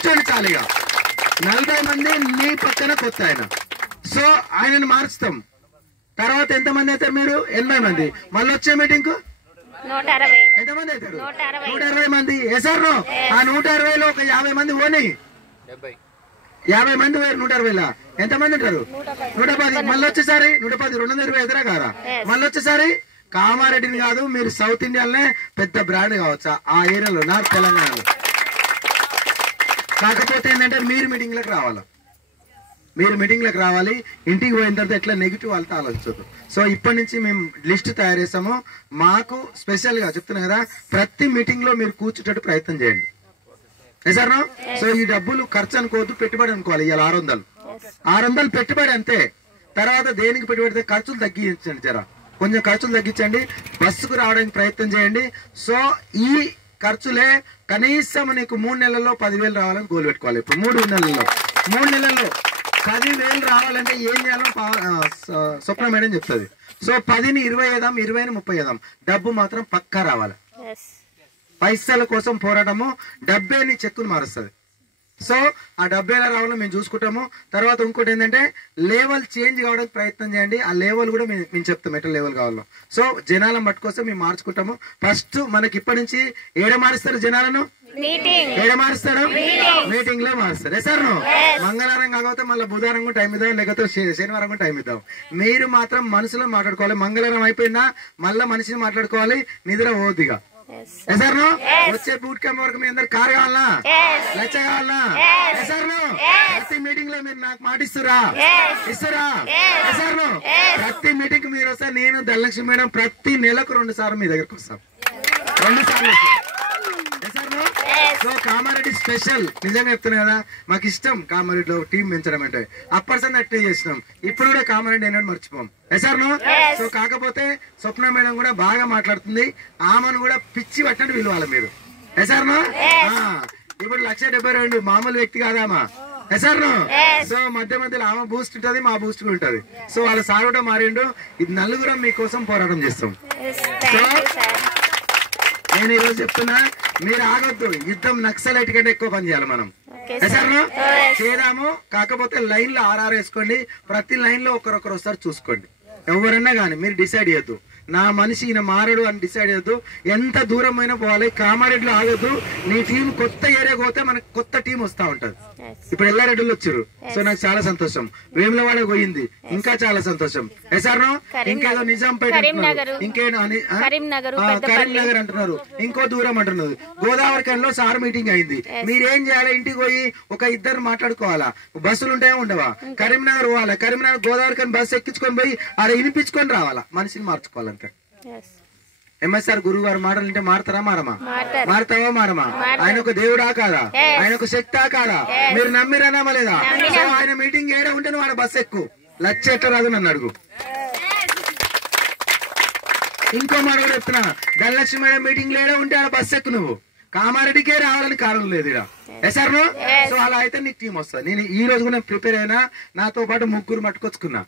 కూర్చోండి చాలుగా. 40 మంది మీ పక్కన కొత్త ఆయన. సో ఆయనను మార్చుతాం. తర్వాత ఎంతమంది అవుతారు మీరు? 80 మంది. మళ్ళీ వచ్చే మీటింగ్ కు 160 ఎంతమంది అవుతారు? 160 మంది. సార్ ఆ 160లో ఒక 50 మంది పోనీ. 50 మంది పోయారు 160లా. ఎంతమంది ఉంటారు? 110. మళ్ళీ వచ్చేసారి 110 220 ఎదురా కాదా? మళ్ళీ వచ్చేసారి కామారెడ్డిని కాదు, మీరు సౌత్ ఇండియాలోనే పెద్ద బ్రాండ్ కావచ్చు ఆ ఏరియాలో, నార్త్ తెలంగాణలో. కాకపోతే ఏంటంటే మీరు మీటింగ్లకు రావాలి. మీరు మీటింగ్లకు రావాలి. ఇంటికి పోయిన తర్వాత ఎట్లా నెగిటివ్ వాళ్ళతో ఆలోచించదు. సో ఇప్పటి నుంచి మేము లిస్ట్ తయారు చేసాము. మాకు స్పెషల్ గా చెప్తున్నా కదా, ప్రతి మీటింగ్ లో మీరు కూర్చుంటట్టు ప్రయత్నం చేయండి. సార్ సో ఈ డబ్బులు ఖర్చు అనుకోవద్దు, పెట్టుబడి అనుకోవాలి. ఇవాళ 600 పెట్టుబడి అంతే. తర్వాత దేనికి పెట్టుబడితే ఖర్చులు తగ్గించండి, జరా కొంచెం ఖర్చులు తగ్గించండి. బస్సుకు రావడానికి ప్రయత్నం చేయండి. సో ఈ ఖర్చులే కనీసం నీకు 3 నెలల్లో 10,000 రావాలని గోల్ పెట్టుకోవాలి. ఇప్పుడు 3 నెలల్లో 10,000 రావాలంటే ఏం చేయాలో స్వప్న మేడం చెప్తుంది. సో 10ని 20 వేద్దాం, 20ని 30 వేద్దాం. డబ్బు మాత్రం పక్కా రావాలి. పైసల కోసం పోరాటము. 70ని చెక్కును మారుస్తుంది. సో ఆ 70 రావాలో మేము చూసుకుంటాము. తర్వాత ఇంకోటి ఏంటంటే లెవెల్ చేంజ్ కావడానికి ప్రయత్నం చేయండి. ఆ లెవెల్ కూడా మేము చెప్తాం ఎట్లా లెవెల్ కావాలో. సో జనాలను పట్టుకొస్తే మేము మార్చుకుంటాము. ఫస్ట్ మనకి ఇప్పటి నుంచి ఏడ మారుస్తారు జనాలను? ఏడ మారుస్తారు? మీటింగ్ లో మారుస్తారు. సార్ మంగళవారం కాకపోతే మళ్ళీ బుధవారం కూడా టైం ఇద్దాం, లేకపోతే శనివారం కూడా టైం ఇద్దాం. మీరు మాత్రం మనసులో మాట్లాడుకోవాలి. మంగళవారం అయిపోయిందా మళ్ళీ మనిషిని మాట్లాడుకోవాలి. నిద్ర పోద్దిగా. సార్ వచ్చే బూట్ క్యాంప్ వరకు మీ అందరు కార్ కావాలా? లచ్చ కావాలా? సార్ ప్రతి మీటింగ్ లో మీరు నాకు మాట ఇస్తురా? సార్ ప్రతి మీటింగ్ మీరు వస్తే నేను ధనలక్ష్మి మేడం ప్రతి నెలకు 2 సార్లు మీ దగ్గరకు వస్తాం. 2 సార్లు. So Kamareddy special. నిజంగా చెప్తున్నా కదా, మాకు ఇష్టం కామారెడ్డిలో టీం పెంచడం అంటే. అప్పటిసంది అట్టే చేసినాం. ఇప్పుడు కూడా కామారెడ్డి ఏంటంటే మర్చిపోం. సార్ సో కాకపోతే స్వప్న మేడం కూడా బాగా మాట్లాడుతుంది. ఆమెను కూడా పిచ్చి పట్టినట్టు విలువాలి మీరు. సార్ ఇప్పుడు 172 మామూలు వ్యక్తి కాదామా? సార్ సో మధ్యలో ఆమె బూస్ట్ ఉంటుంది, మా బూస్ట్ కూడా ఉంటుంది. సో వాళ్ళ సార్ కూడా మారిండు. ఇది నలుగురం మీకోసం పోరాటం చేస్తాం. సో నేను ఈరోజు చెప్తున్నా, మీరు ఆగొద్దు. యుద్ధం నక్సలైట్ కంటే ఎక్కువ పని చేయాలి మనం. చేద్దాము. కాకపోతే లైన్ లో ఆర్ఆర్ వేసుకోండి. ప్రతి లైన్ లో ఒకరొకరు వస్తారు చూసుకోండి. ఎవరన్నా కానీ మీరు డిసైడ్ చేయొద్దు, నా మనిషి ఈయన మారడు అని డిసైడ్ చేయొద్దు. ఎంత దూరం అయినా పోవాలి. కామారెడ్డిలో ఆగొద్దు. నీ టీం కొత్త ఏరియాకి పోతే మనకు కొత్త టీం వస్తా ఉంటది. ఇప్పుడు ఎల్లారెడ్డిలో వచ్చారు. సో నాకు చాలా సంతోషం. వేములవాడ పోయింది, ఇంకా చాలా సంతోషం. సార్ ఇంకేదో నిజాంపేట అంటున్నారు, ఇంకేదో కరీంనగర్ అంటున్నారు, ఇంకో దూరం అంటున్నారు. గోదావరిఖండ్లో సార్ మీటింగ్ అయింది. మీరేం చేయాలి? ఇంటికి పోయి ఒక 2 మాట్లాడుకోవాలా? బస్సులు ఉంటాయో ఉండవా? కరీంనగర్ పోవాలా? కరీంనగర్ గోదావరిఖండ్ బస్సు ఎక్కించుకొని పోయి ఆడ వినిపించుకొని రావాలా? మనిషిని మార్చుకోవాలంటే. ఎంఎస్ఆర్ గురువు గారు మాటలు వింటే మారతారా? మారతావా? మారమా? ఆయన ఒక దేవుడా కాదా? ఆయన ఒక శక్తా కాదా? మీరు నమ్మిరా నమ్మలేదా? సో ఆయన మీటింగ్ ఏడా ఉంటే నువ్వు ఆడ బస్సు ఎక్కువ. లచ్చ ఎట్లా రాదు నన్ను అడుగు. ఇంకో మాట కూడా చెప్తున్నా, ధనలక్ష్మి మేడం మీటింగ్ ఏడా ఉంటే ఆడ బస్సు ఎక్కువ. నువ్వు కామారెడ్డికే రావాలని కారణం లేదు ఇక్కడ. సార్ సో అలా అయితే నీకు టీం వస్తుంది. నేను ఈ రోజు కూడా ప్రిపేర్ అయినా. నాతో పాటు 3 మట్టుకొచ్చుకున్నా.